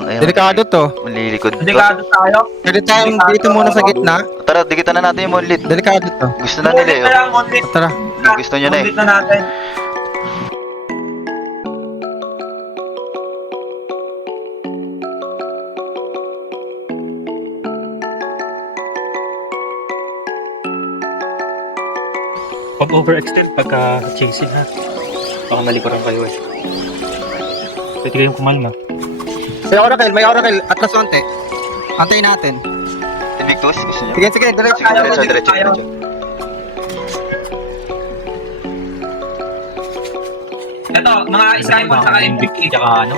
Delikado to. Malilikod to. Delikado tayo. Pwede tayong dito muna sa gitna. Tara, dikitan na natin yung monlit. Delikado to. Gusto na nila eh. Monlit Tara. Gusto nyo na eh. Monlit na natin. Pag overextend, pagka chasing ha. Baka malikuran kayo eh. Pwede kayong kumalma. May oracle. Atlas onte. Antayin natin. Invictus, gusto nyo? Sige, diretso. Diretso. Ito, mga Skymon saka MVP. Tsaka ano?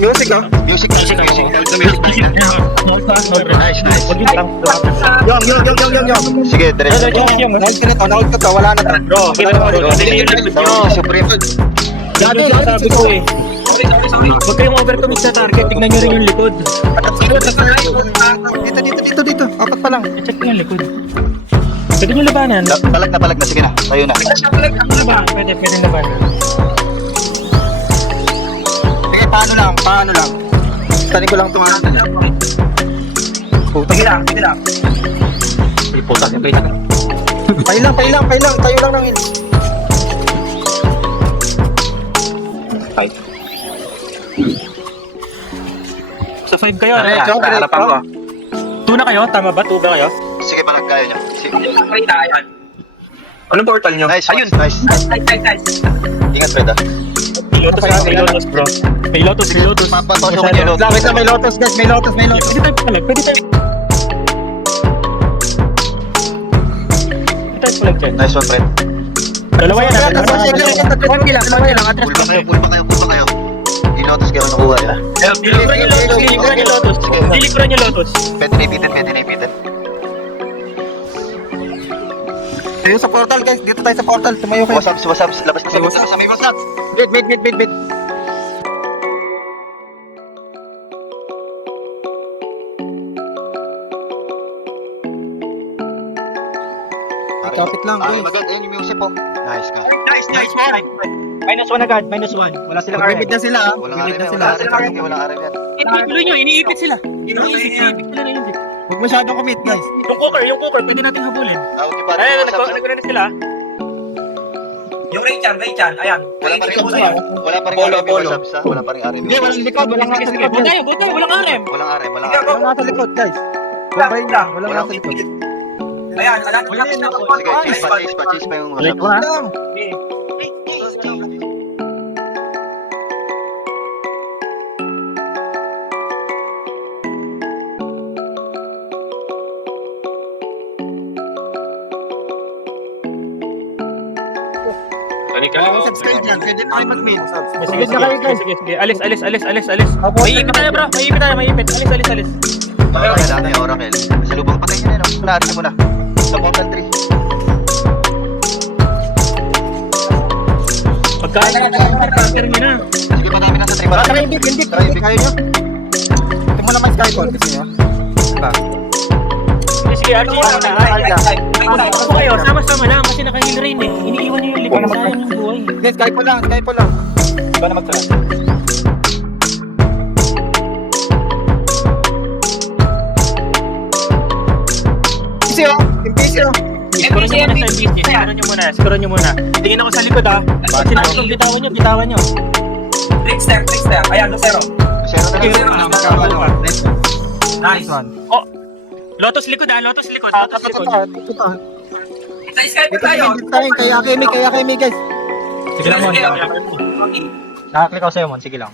Music oh. Music. Nice. Yung. Sige, diretso. Nahold ka nito. Nahold ka to. Wala na to. Bro, kita mo bro. Supreme. Dati sabi ko eh. Huwag kayong overcommit sa target. Tignan nyo rin yung likod. Dito. Apat pa lang. Check nyo yung likod. Pwede nyo labanan. Palag na. Sige na. Tayo na. Pwede labanan. Sige, paano lang. Tanin ko lang itong ano. Sige lang. Puta, pwede ka. Pailang. Tayo lang ng Sa 5 kayo. Diretso. Harapan ko. 2 na kayo? Tama ba? 2 ba kayo? Sige, palag kaya nyo. Sige. Anong portal nyo? Nice. Ayun. Nice. Ingat, Fred ah. May Lotus bro. May Lotus. Papatosok nyo yung Wait na, may lotus guys. May lotus. Pwede tayo palag dyan. Nice one, Fred. Dalawa yan. Full pa kayo. Inotos kayo nakuha ya. Dilikuran yung Lotus. Pwede repeated. Tayo sa portal guys. Dito tayo sa portal. Tumayo kayo. Wasabs. Labas na sa may wasabs. Wait. Kapit lang guys. Maganda yun yung music po. Nice ka. Nice. -1 agad. -1. Wala silang Maglimit na sila. Walang Maglimit arem na yan. sila. Walang arem yan. Ituloy nyo. Iniipit sila. Iniipit sila na yun. Huwag masyadong commit guys. Yung cooker. Pwede natin habulin. Okay, para. Ay, nagkaroon na sila. Yung Ray-chan. Ayan. Wala pa rin Ray-chan arem. Wala pa rin Bolo. arem yung wasabs ha. Wala pa rin arem. Hindi, walang likod. Walang nga sa likod. Buta, walang arem. Walang arem. Walang nga sa likod guys. Bumbay na. Walang nga sa likod. Ayan, alam ko lang na po. Sige, chase pa yung wasabs. Lang. Wasabs kayo dyan. Pwede na kayo mag-mid. Sige. Alis. May ipit tayo bro. May ipit. Alis. Wala na yung oracle. Sa lubang patay nyo na yun. Lahat mo na. Sa portal 3. Pagkain nyo na. Sige, madami na sa 3. Para kayo hindi. Kaya nyo. Ito mo naman Skyfall. Gusto nyo? Diba? Sige, ano muna. Ako kayo, sama-sama lang kasi naka-heal rain eh. Iniiwan nyo yung likod. Sayang yung buhay. Hindi, Skyfall lang. Ba na magtala? Impisi oh. Siguro nyo muna. Tingin ako sa likod ah. Sinasok, bitawan nyo. Trick step. Ayan, 2-0. Zero na lang. Nice. Oh, Lotus likod. Ito. Sa Skype tayo. Kaya Kemi guys. Sige lang mo. Nakaklik ako sa'yo mon. Sige lang.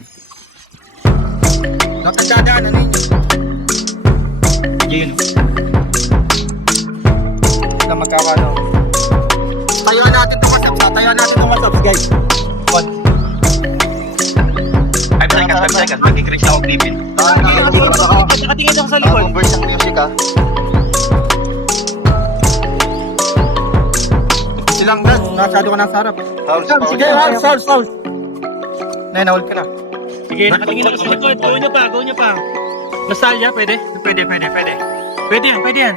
Nakagdadaan. Ano yun? Yun. Na magkakano. Tayuan natin tumasap guys. Ay, seconds. Mag-increase ako creepin. Nakatingin ako sa likod. Converse ang music ha. Silang guys. Masyado ka nasa harap. Sige, House. Nahul ka na. Sige, nakatingin ako sa likod. Go nyo pa. Nostalgia, pwede? Pwede. Pwede yan. Pwede yan.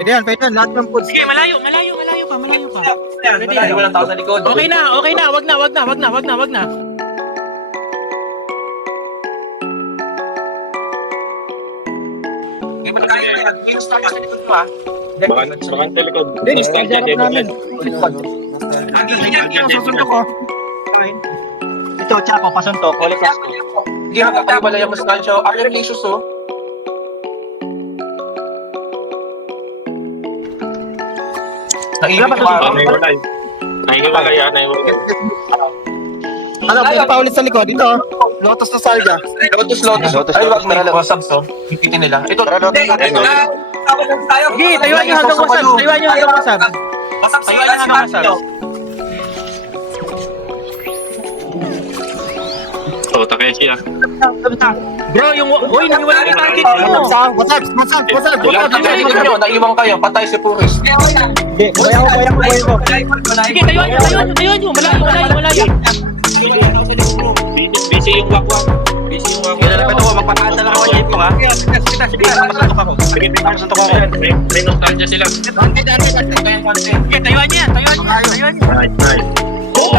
Lahat ng food. Sige, malayo pa. Pwede yan. Walang tao sa likod. Okay na. Wag na. Hindi mo tayo. Hindi mo tayo sa likod mo ha. Baka sa likod. Nostalgia, Susunod ko. Ito, Chapo, pasuntok. Hindi mo tayo wala yung nostalgia. Are relatious oh. Naiinig ka. Ano, pwede pa ulit sa likod. Ito, Lotus Nostalgia. Lotus. Lotus, Ay, wag tara, may Lotus. WhatsApp so. Ipitin nila. Ito. Tara, Lotus, Hindi, Lotus. tawag lang tayo. Sige, tayuan nyo hanggang WhatsApp. WhatsApp sa'yo. Tayuan nyo hanggang WhatsApp. Bro, yung... Uy, naniwala yung target mo. What's up? Naiiwan kayo. Patay si Puris. Bayang ko. Sige, tayuan nyo. Malayo. Busy yung wakwak. Kailan ko, magpataas na lang ako dito ha. Sige, pasuntok ako. May nostalgia sila. Sige, tayuan niya. Go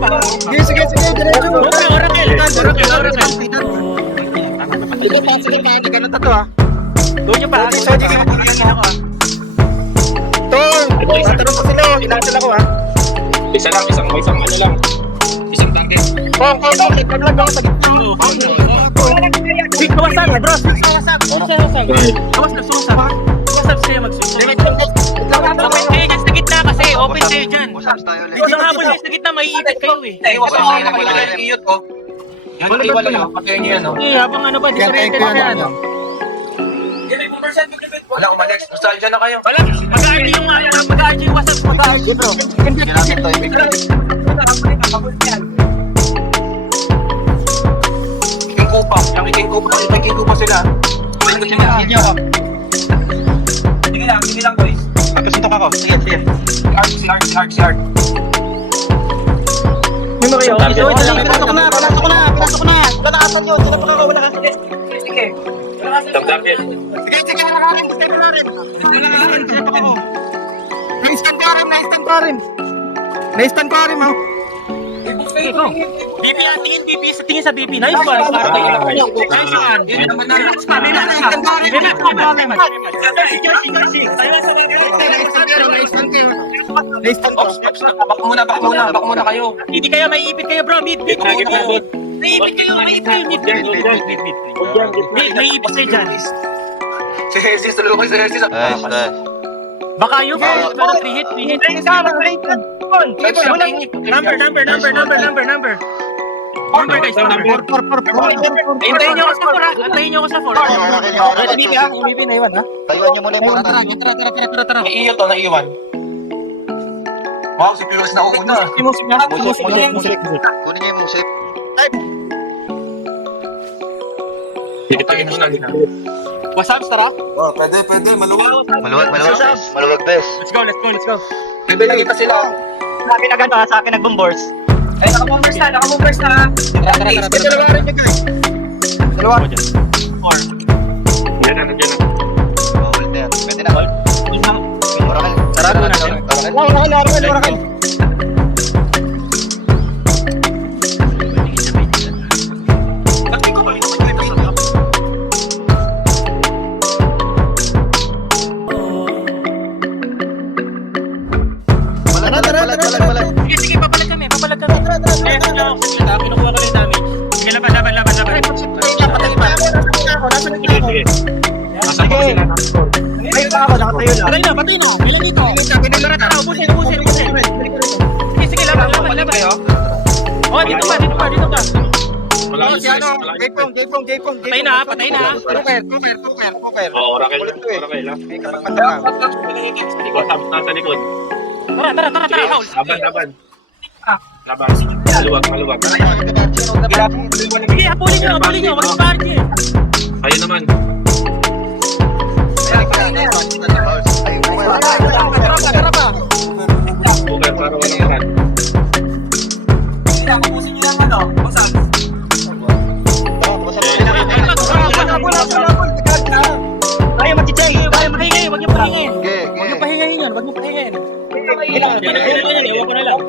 pa. Sige, diretso. Oracle. Sige, ganun to ha. Go nyo pa. Ito, tatanong ko sila. Inasal ako ha. Isang ano lang. Isang target. Kung naglag ako sa gitna. Kawasan, bro. Kawasan sa'yo magsusunod. Kaya sa gitna kasi, open sa'yo dyan. Usap tayo ulit. Kung habol kayo sa gitna, maiipit kayo eh. Naiiwan ko sa'yo. Wala yung iyot oh. Yan, wala lang. Patayin niyo yan oh. Eh, habang ano ba, disoriented na yan. Wala umalis. Nostalgia na kayo. Wala, mag-RG yung WhatsApp, mag-RG bro. Hindi natin to, ibig. King Kupa. Yung King Kupa sila. Sige lang boys. Pagkasuntok ako. Sige. Art. Pinasok ko na. Palakasan nyo. Sila pa wala ka. Sige. Sige, wala ka rin. Sila pa ako. Na-stand ko rin, ha. BP yan, tingin sa BP. Nice one. Nice one. Yun naman na. Na-stand ko. Back muna kayo. Hindi kayo, maiipit kayo bro. Mid. Maiipit kayo. Maiipit kayo dyan. Si Jesus, tuloy ko si Jesus. Nice. Baka yung pero 3 hit. Number. Number guys, number. Hintayin nyo ako sa 4. Tayuan niyo muna yung mga Tara. Naiiyon to, naiiwan. Wow, si Piros na uuna. Kunin niyo yung musip. What's up, Tara? Oh, pwede. Maluwag. Maluwag bes. Let's go. Bebe lang kita sila. Sabi na ganito, sa akin nag-bombers. Ay, nakabumbers na. Tara. Dalawa rin yung guys. Dalawa. Yan na. Bawal na yan. Pwede na. Orakel. Sarado natin. Orakel. Balag. Sige, papalag kami. Kaya kung ako sa gilata, kinukuha ko na yung damage. Sige, laban. Sige. Nasa ko sila. Ayun pa ako, nakatayo lang. Tagal na, pati no. Ilan dito? Tara, ubusin. Sige, laban. Oh, dito pa. Si ano, J-Pong. Patay na. Poker. Orakel. May kapagmata ka. Nasa likod. Tara, Paul. Laban. Maluwag. Sige, habulin nyo. Wag yung party. Ayun naman. Tara pa. Poker. para walang karat. Kaya mag-check. Kaya mag-check. Huwag niyo pahingin. Okay, Huwag niyo okay. pahingin yun. Huwag niyo pahingin. Ewan ko na lang.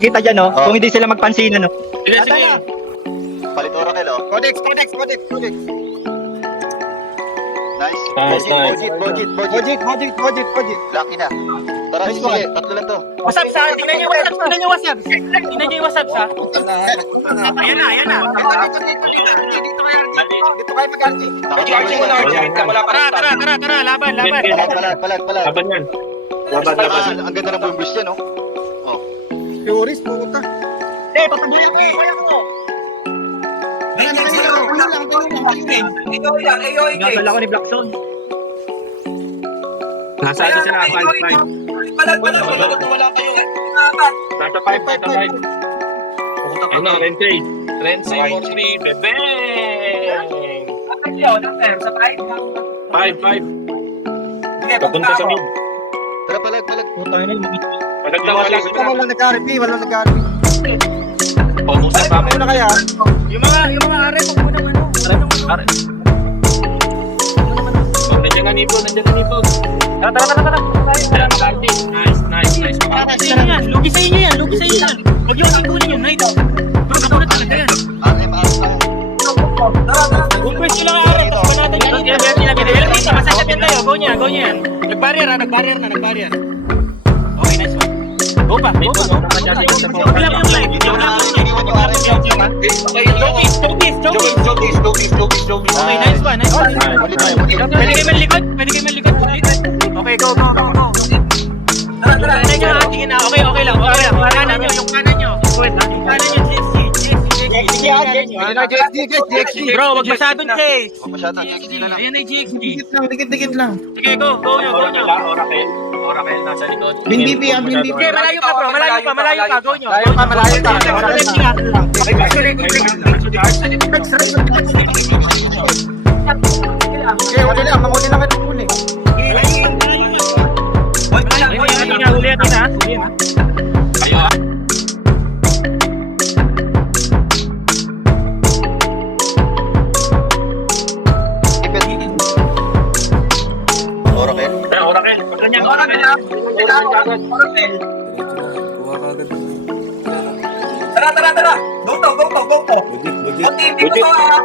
Kita dyan, no? Oh. Kung hindi sila magpansin, no? Sige, sige. Palit Oracle, oh. Codex. Nice. Nice, nice. Budget. Lucky na. Tara, Nice sige. one. Tatlo lang to. WhatsApp sa akin. Tingnan niyo WhatsApp. Tingnan niyo WhatsApp sa. Ayan na. Dito kayo mag-archi. Tara. Laban. Palat. Laban yan. Ang ganda ng bumbis yan, oh. Teoris, pumunta. Patagulin ko eh. Kaya ko. Nasala ko ni Blackson. Nasa ano sila? 5-5. Nasa 5. Ano, Rensei? Rensei Morphy, bebe! 5. Papunta sa mid. Tara, palat. Putang ina. Walang Walang nag-RP. Pamusa pa Ano na kaya? Yung mga are, pag muna ano. Nandiyan na nipo. Tara. Nice. Lugi sa inyo yan. Huwag yung ikunin yun. Night. Ako na talaga yan. Kung pwede lang are, tapos pa natin yan. Masasap yan tayo. Go niya yan. Nag-barrier na. Okay, nice one. Go pa. Huwag lang yung live. Okay, nice one. Pwede kayo malikod. Okay, go. Kanan nyo ha, tingin na. Okay lang. Kanan nyo, yung kanan nyo. GXD. Bro, wag masyadong chase. Ayan ay GXD. Dikit lang. Sige, go nyo. Oracle nasa likod. Bindibi. Okay, malayo ka bro, malayo ka. Go nyo. Okay, huli lang itong huli. Huli natin ha. Tara. Go to. Matindi ko to ha.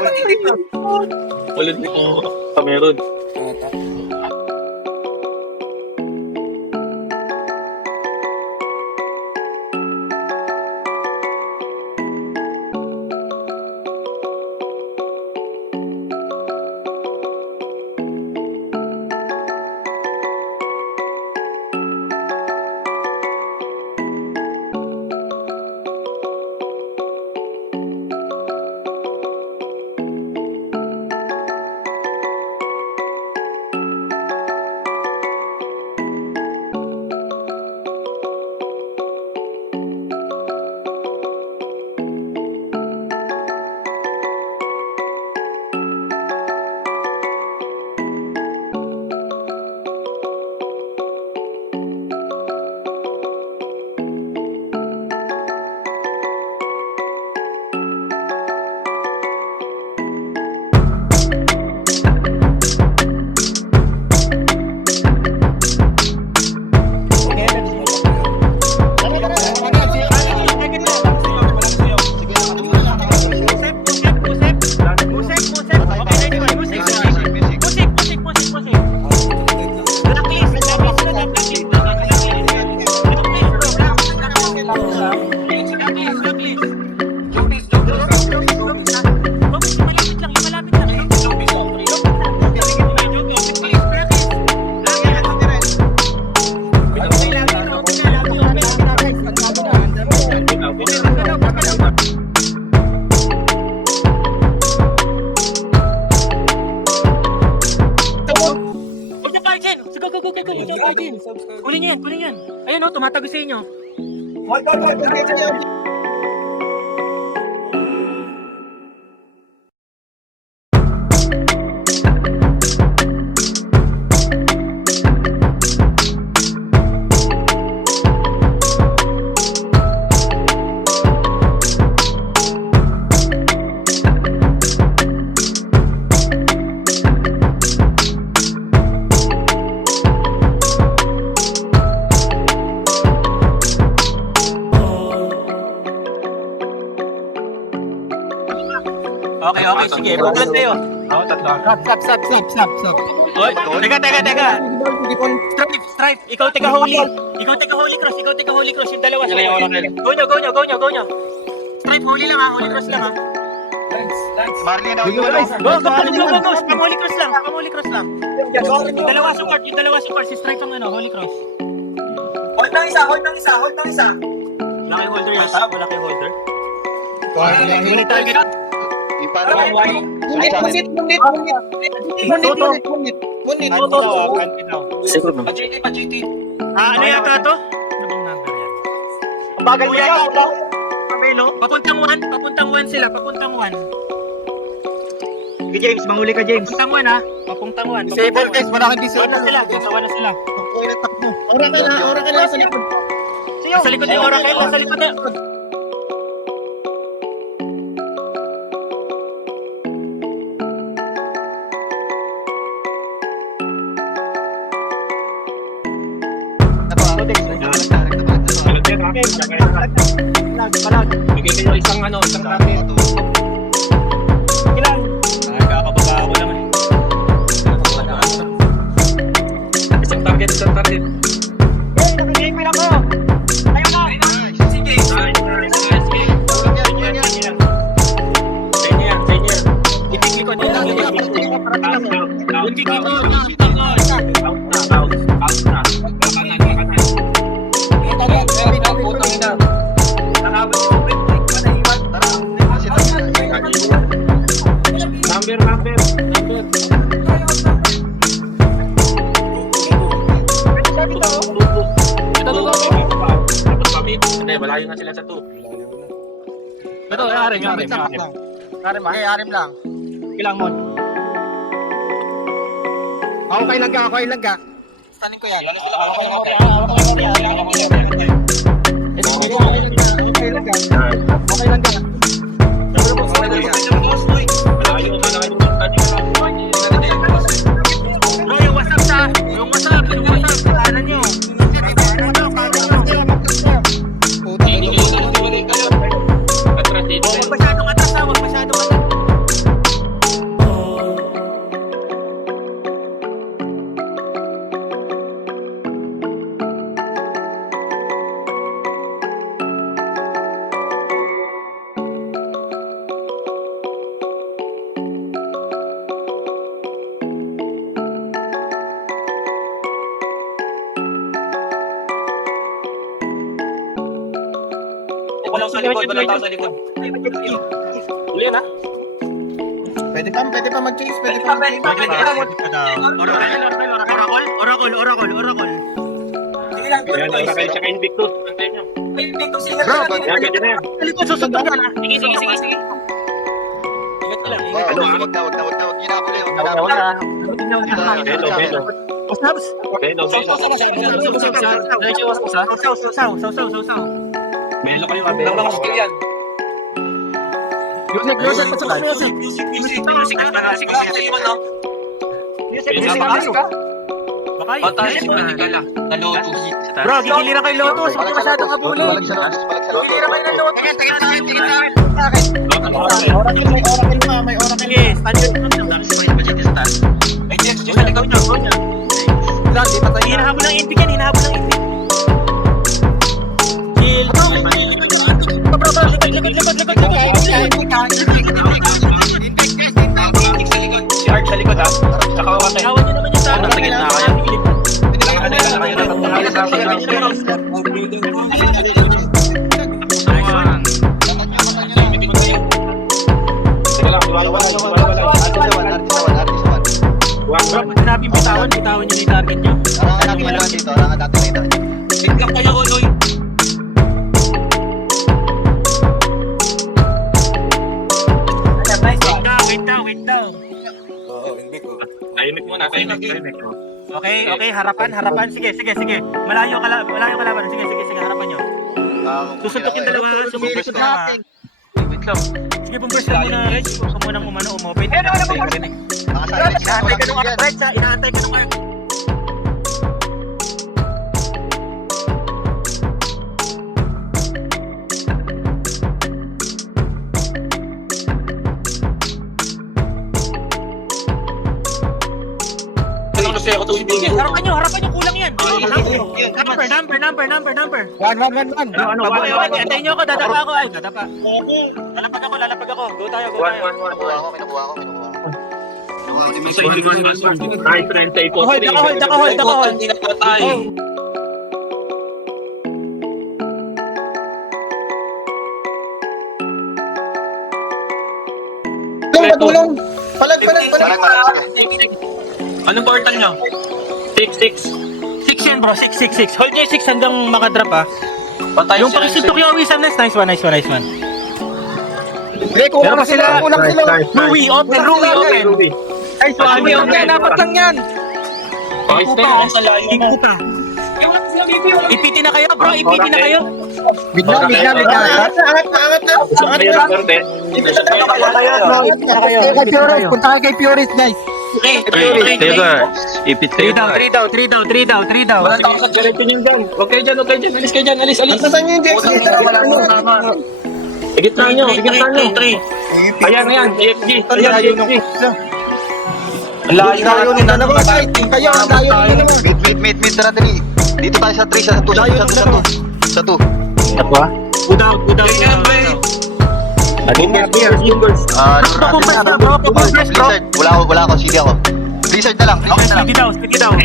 Matindi ko. Ulit mo meron. tumatago sa inyo. Hold. Okay, sige. Paglan tayo. Stop. Oy, teka. Stripe. Ikaw taga Holy Cross. Yung dalawa. Go nyo. Stripe, Holy lang ha. Holy Cross lang ha. Marley na Go. Spam Holy Cross lang. Yung dalawa support. Si Stripe ang ano, Holy Cross. Hold ng isa. Wala kay holder yata? Wala kay holder? Pa-GT. Ano yata to? Ano bang number yan? Bagay mo yan. Pabelo? Papuntang 1 sila. Papuntang 1. James, manghuli ka, James. Papuntang 1 ha? Papuntang 1. Disable, guys. Wala kang Sawa na sila. Sawa na sila. Ora ka na sa likod. Sa likod yung Oracle. Sa likod yung... Bigay kayo isang target. Ilan? Ay, kakabaga ako lang eh. Isang target. Nakagame ako! Ayun na! Sige! Ibigay ko din lang. Malayo nga sila sa 2. Ito, arim lang. Ilang mon? Okay lang ka. Sanin ko yan. Bro, yung WhatsApp sa kanan nyo. Huwag masyadong atras. Walang sa likod. Uli na. Pwede pa mag-chase. Oracle. Sige lang. Ayan, Oracle tsaka Invictus. Antayin nyo. Ay, Victor, sige Bro, lang. Yan, pwede na yan. Susunod ka na. Sige. Ingat ka lang. Wag na. Belo. Sausaw. Melo kayo, Lang lang skill yan. Music pa sa music. Bro, gigiliran kay Lotus. Huwag ka masyadong kabulong. May oracle. Sige, stand yun. Ay, Jeff, ikaw niya. Hinahabol ng inpik yan, Chill. Si Art sa likod ha. Tsaka wakay. Kawan nyo naman yung sa Nasa gitna kayo. Teka lang, wala. Sinabi bitawan nyo yung target nyo. Orangan natin dito. Biglang kayo, Ulo. Okay, harapan. Sige. Malayo kalaban. Sige, harapan nyo. Susubok yung dalawa. Susubok yung dalawa. Wait lang. Sige, bumbers lang muna. Huwag ka munang umopit. Inaantay Inaantay ka nung arthritis ha. Inaantay ka nung Harapan nyo, kulang yan. Number. 1. Antayin nyo ako, dadapa ako. Ay, dadapa. Lalapag ako. Go tayo. Kinukuha ko. Hold. Tulong. Palag. Anong portal nyo? 6 yan bro, 6. Hold nyo yung 6 hanggang makadrop ha. Yung pakisuntok yung awisan, nice one. Meron pa sila. Louie, open. Nice one. Dapat lang yan. Ikupa. Ipiti na kayo bro, Bigla. Punta kayo kay Purist, guys. Ipit 3 down. Huwag kayo dyan. Alis. Nasaan yung Jackson? Igit na nyo. Ayan, EFG. Layo ni dalawa, guys. Kayo, layo ni naman. Meet, tara dali. Dito tayo sa 3, sa 2. Wala ako, sige ako. Blizzard na lang. Sige daw.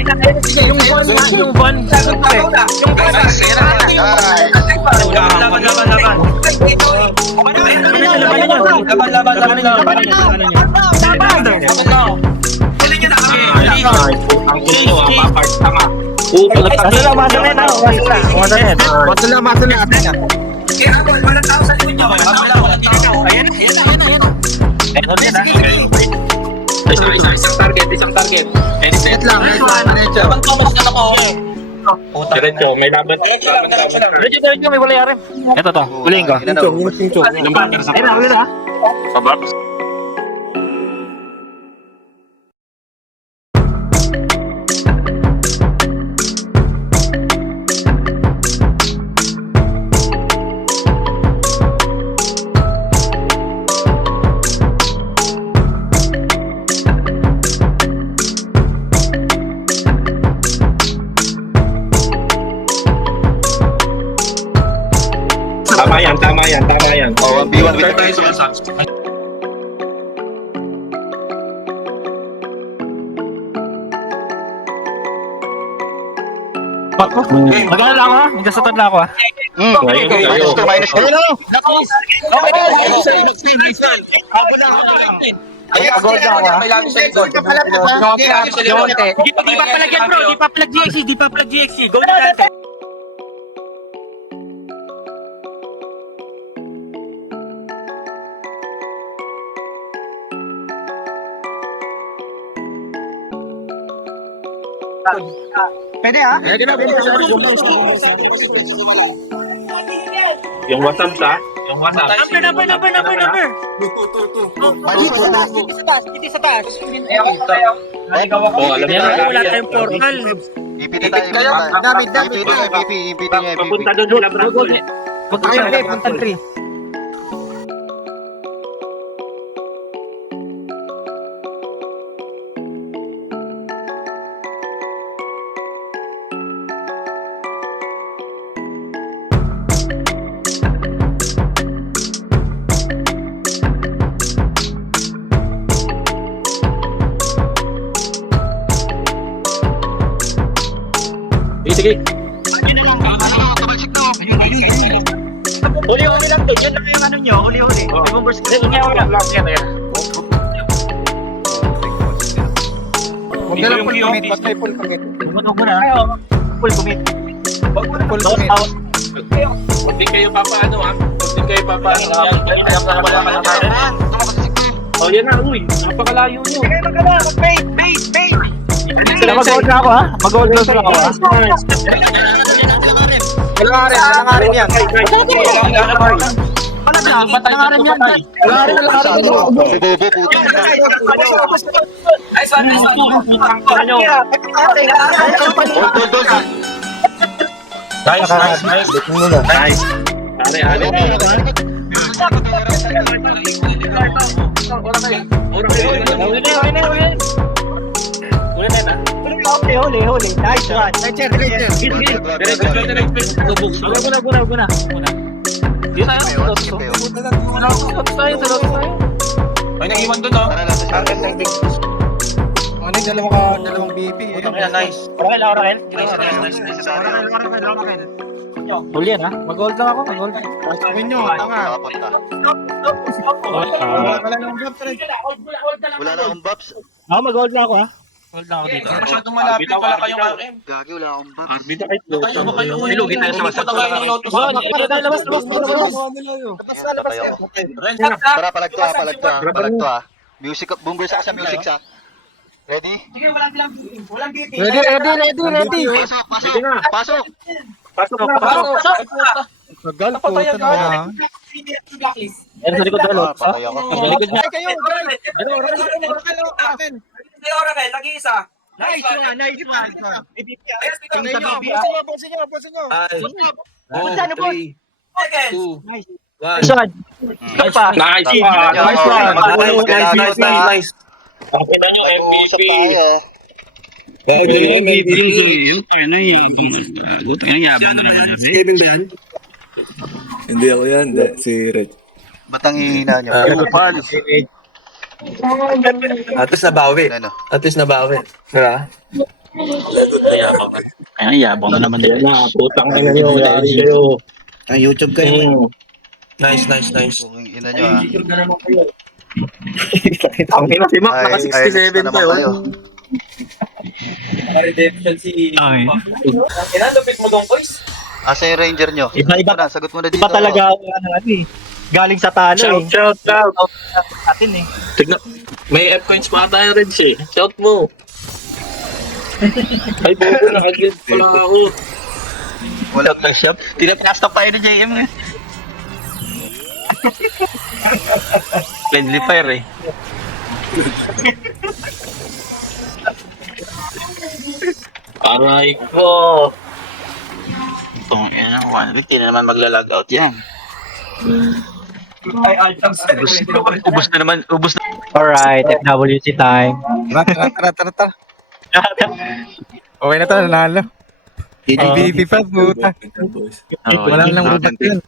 Yung one. Isang target. Net lang. Diretso, may laban. Diretso, may wala yari. Ito to, huliin ko. Ayun na. Pabak. Tama yan. Oh, 1v1 with Magkano lang ha? Magkasatad lang ako ha? minus 2. Di pa palagyan bro, di pa palag GXC. Go na dante. Pwede ha? Yung WhatsApp sa? Number. Dito sa taas. Oh, alam niya na. Wala tayong portal. IPT tayo. IPT niya. Papunta doon sila, Brandon. Punta kayo, punta 3. Sige. Huli lang to. Yun lang yung ano nyo. Huli. Reverse ko. Huwag na lang full commit. Basta full commit. Full commit. Full commit. Huwag din kayo papaano ha. Oh, yan na. Uy, napakalayo nyo. Bait. Mag-hold na ako ha. Mag-hold na ako ha. Langarin yan. Langarin yan. Si Bobo, puto na. Nice one, nice one. Hold. Nice. Huli. Nice one. Guna. Ay, nag-iwan doon, oh. Tara, nasa siya. Ano yung dalawang BP eh. Nice. Orakel. Huli yan ha. Mag-hold lang ako. Sabihin nyo, tanga. Nakapunta. Wala nang gap rin. Wala na akong babs. Ako mag-hold na ako ha. Hold na ako dito. Masyadong malapit pala kayong RM. Gagi, wala akong babs. Ilugi tayo sa masarap. Lotus. Patay ako. Tara, palag to ah. Music, bunggoy sa music sa. Ready? Ready. Pasok. Tagal po. Tama. Meron sa likod na Patay ako. Sa likod niya. Kayo, Orakel. Hindi, Orakel, nag-iisa. Nice one. Bosin nyo. Ano po? Orakel. Nice one. Ikaw pa. Nice. Nice. Pakita nyo, MVP. Hindi ako yan, si Red. Ba't ang hihina nyo? At least nabawi. Ano? At least nabawi. Diba? Yabang na naman din. Putang ina nyo, yari kayo. Ang YouTube kayo. Nice. Kung ina nyo ah. Ang ina si Mac, naka Ay, 67 na naman pa kayo. yun. Redemption si... Inalupit mo dong, boys. Asa yung ranger nyo? Iba-iba. Sagot mo na dito. Iba talaga ako galing sa talo eh. Shout. Atin eh. Tignan, may F-coins pa tayo rin siya. Shout mo. Ay, bobo na. Agad pala ako. Wala pa siya. Tinapasta pa yun ni JM eh. Friendly fire eh. Aray ko. Itong ina, 150 na naman magla-log out yan. Ay, Altax. Ubus na. Alright, FWC time. Tara. Okay na to, nanalo. BP pa, puta. Oh, Wala nang rubak yun.